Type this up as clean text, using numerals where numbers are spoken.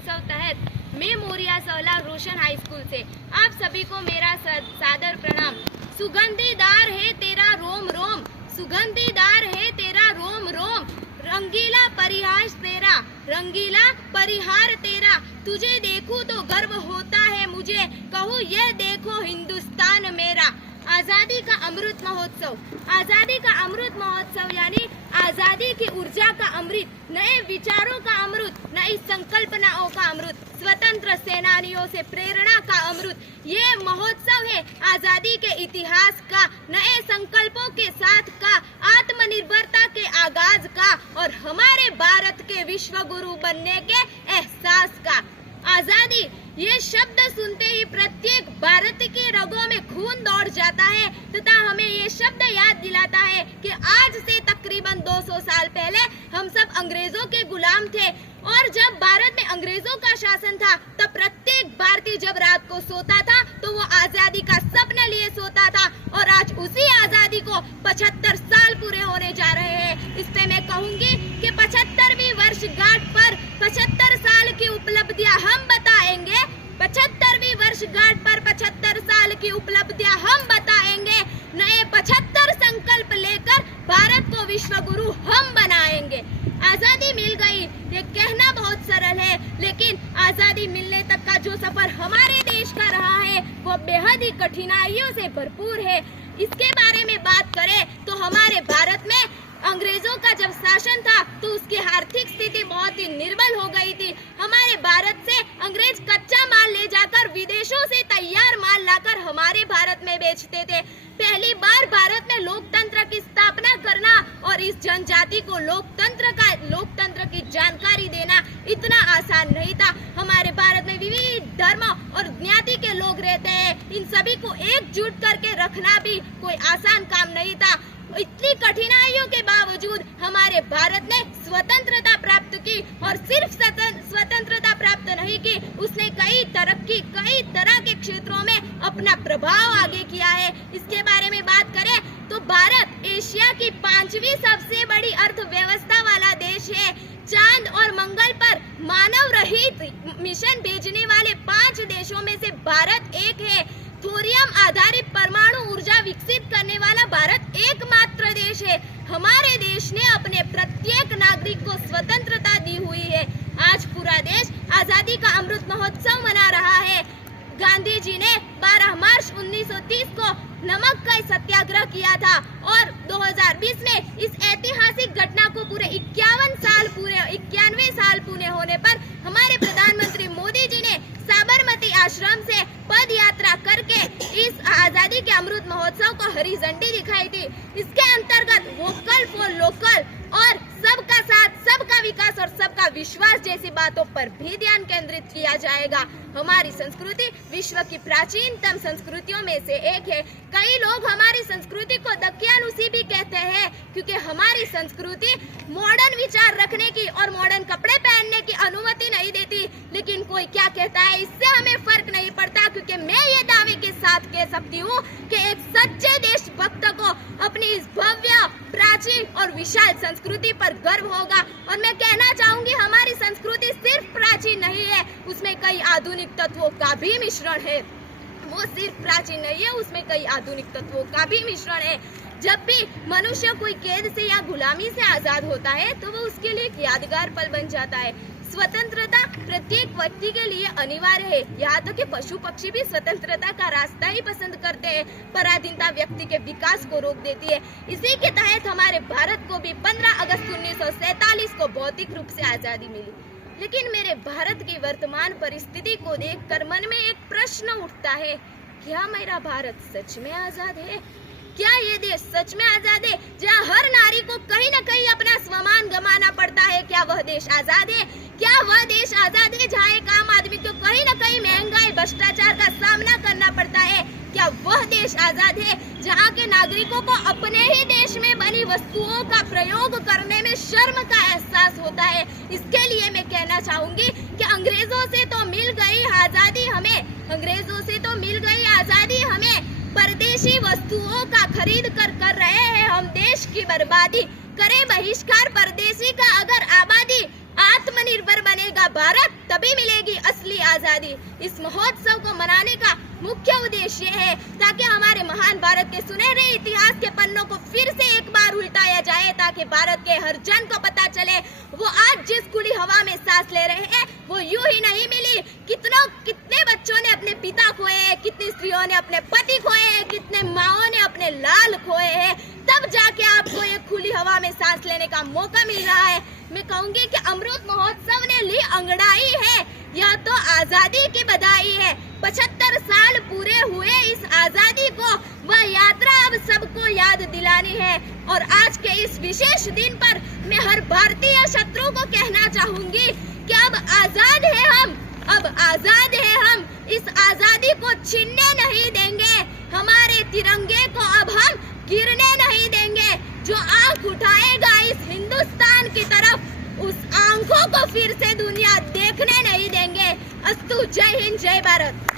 महोत्सव तहत मैं मोरिया सौला रोशन हाई स्कूल से आप सभी को मेरा सादर प्रणाम। सुगंधीदार है तेरा रोम रोम, सुगंधीदार है तेरा रोम रोम, रंगीला परिहास तेरा, रंगीला परिहार तेरा, तुझे देखूं तो गर्व होता है मुझे, कहूँ यह देखो हिंदुस्तान मेरा। आजादी का अमृत महोत्सव, आजादी का अमृत महोत्सव यानी आजादी की ऊर्जा का अमृत, नए विचारों का अमृत, नई संकल्पनाओं का अमृत, स्वतंत्र सेनानियों से प्रेरणा का अमृत। ये महोत्सव है आजादी के इतिहास का, नए संकल्पों के साथ का, आत्मनिर्भरता के आगाज का और हमारे भारत के विश्व गुरु बनने के एहसास का। आजादी ये शब्द सुनते ही प्रत्येक भारतीय के रगों में खून दौड़ जाता है तथा हमें ये शब्द याद दिलाता है कि आज से तकरीबन 200 साल पहले हम सब अंग्रेजों के गुलाम थे और जब भारत में अंग्रेजों का शासन था तब प्रत्येक भारतीय जब रात को सोता था तो वो आजादी का सपना लिए सोता था और आज उसी आजादी को 75 साल पूरे होने जा रहे हैं। इस पे मैं कहूँगी कि 75वीं वर्षगांठ पर 75 साल की उपलब्धियां हम बताएंगे, 75वीं वर्षगांठ पर 75 साल की उपलब्धियां हम बताएंगे, नए 75 संकल्प लेकर भारत को विश्व गुरु हम बनाएंगे। आजादी मिल गई ये कहना बहुत सरल है, लेकिन आजादी मिलने तक का जो सफर हमारे देश का रहा है वो बेहद ही कठिनाइयों से भरपूर है। इसके बारे में बात करें तो हमारे भारत में अंग्रेजों का जब शासन था तो उसकी आर्थिक स्थिति बहुत ही निर्बल हो गई थी। हमारे भारत से अंग्रेज कच्चा माल ले जाकर विदेशों से तैयार माल लाकर हमारे भारत में बेचते थे। पहली बार भारत में लोकतंत्र की स्थापना करना और इस जनजाति को लोकतंत्र की जानकारी देना इतना आसान नहीं था। हमारे भारत में विविध धर्म और ज्ञाति के लोग रहते हैं, इन सभी को एकजुट करके रखना भी कोई आसान काम नहीं था। इतनी कठिनाइयों के बावजूद हमारे भारत ने स्वतंत्रता प्राप्त की और सिर्फ स्वतंत्रता प्राप्त नहीं की, उसने कई तरह के क्षेत्रों में अपना प्रभाव आगे किया है। इसके बारे में बात करें तो भारत एशिया की 5वीं सबसे बड़ी अर्थव्यवस्था वाला देश है। चांद और मंगल पर मानव रहित मिशन भेजने वाले 5 देशों में से भारत एक है। थोरियम आधारित परमाणु ऊर्जा विकसित करने वाला भारत एकमात्र देश है। हमारे देश ने अपने प्रत्येक नागरिक को स्वतंत्रता दी हुई है। आज पूरा देश आजादी का अमृत महोत्सव मना रहा है। गांधी जी ने 12 मार्च 1930 को नमक का सत्याग्रह किया था और 2020 में इस ऐतिहासिक घटना को पूरे 91 साल पूरे होने पर हमारे प्रधानमंत्री मोदी जी ने साबरमती आश्रम से पद यात्रा करके इस आजादी के अमृत महोत्सव को हरी झंडी दिखाई थी। इसके अंतर्गत वोकल फॉर लोकल और सबका साथ, सबका विकास और सबका विश्वास जैसी बातों पर भी ध्यान केंद्रित किया जाएगा। हमारी संस्कृति विश्व की प्राचीनतम संस्कृतियों में से एक है। कई लोग हमारी संस्कृति को दकियानुसी भी कहते हैं क्योंकि हमारी संस्कृति मॉडर्न विचार रखने की और मॉडर्न कपड़े पहनने की अनुमति नहीं देती। लेकिन कोई क्या कहता है इससे हमें फर्क नहीं पड़ता, क्योंकि मैं ये दावे के साथ कह सकती हूँ कि एक सच्चे देशभक्त को अपनी इस भव्य, प्राचीन और विशाल संस्कृति पर गर्व होगा। और मैं कहना चाहूंगी हमारी संस्कृति सिर्फ प्राचीन नहीं है, उसमें कई आधुनिक तत्वों का भी मिश्रण है। वो सिर्फ प्राचीन नहीं है, उसमें कई आधुनिक तत्वों का भी मिश्रण है। जब भी मनुष्य कोई कैद से या गुलामी से आजाद होता है तो वो उसके लिए एक यादगार पल बन जाता है। स्वतंत्रता प्रत्येक व्यक्ति के लिए अनिवार्य है। यहाँ तक कि पशु पक्षी भी स्वतंत्रता का रास्ता ही पसंद करते हैं। पराधीनता व्यक्ति के विकास को रोक देती है। इसी के तहत हमारे भारत को भी 15 अगस्त 1947 को भौतिक रूप से आजादी मिली। लेकिन मेरे भारत की वर्तमान परिस्थिति को देखकर मन में एक प्रश्न उठता है, क्या मेरा भारत सच में आजाद है? क्या ये देश सच में आजाद है जहाँ हर नारी को कहीं न कहीं अपना स्वमान गंवाना पड़ता है? क्या वह देश आजाद है? क्या वह देश आजाद है जहाँ एक आम आदमी को कहीं न कहीं महंगाई, भ्रष्टाचार का सामना करना पड़ता है? क्या वह देश आजाद है जहाँ के नागरिकों को अपने ही देश में बनी वस्तुओं का प्रयोग करने में शर्म का एहसास होता है? इसके लिए मैं कहना चाहूंगी कि अंग्रेजों से तो मिल गई आजादी हमें, परदेशी वस्तुओं का खरीद कर रहे हैं हम देश की बर्बादी। करें बहिष्कार परदेशी का अगर आबादी, आत्मनिर्भर बनेगा भारत तभी मिलेगी असली आजादी। इस महोत्सव को मनाने का मुख्य उद्देश्य है ताकि हमारे महान भारत के सुनहरे इतिहास के पन्नों को फिर से एक बार उल्टाया जाए, ताकि भारत के हर जन को पता चले वो आज जिस खुली हवा में सांस ले रहे हैं वो यूं ही नहीं मिली। कितने बच्चों ने अपने पिता खोए हैं, कितनी स्त्रियों ने अपने पति खोए हैं, कितने माओ ने अपने लाल खोए हैं, तब जाके आपको ये खुली हवा में सांस लेने का मौका मिल रहा है। मैं कहूंगी कि अमृत महोत्सव ने ली अंगड़ाई है, यह तो आजादी की बधाई है। 75 साल पूरे हुए इस आजादी को, वह यात्रा अब सबको याद दिलानी है। और आज के इस विशेष दिन पर मैं हर भारतीय शत्रु को कहना चाहूंगी कि अब आजाद है हम, अब आजाद है हम। इस आजादी को छीनने नहीं देंगे, हमारे तिरंगे को अब हम गिरने नहीं देंगे। जो आंख उठाएगा इस हिंदुस्तान की तरफ, उस आंखों को फिर से दुनिया देखने नहीं देंगे। अस्तु, जय हिंद, जय भारत।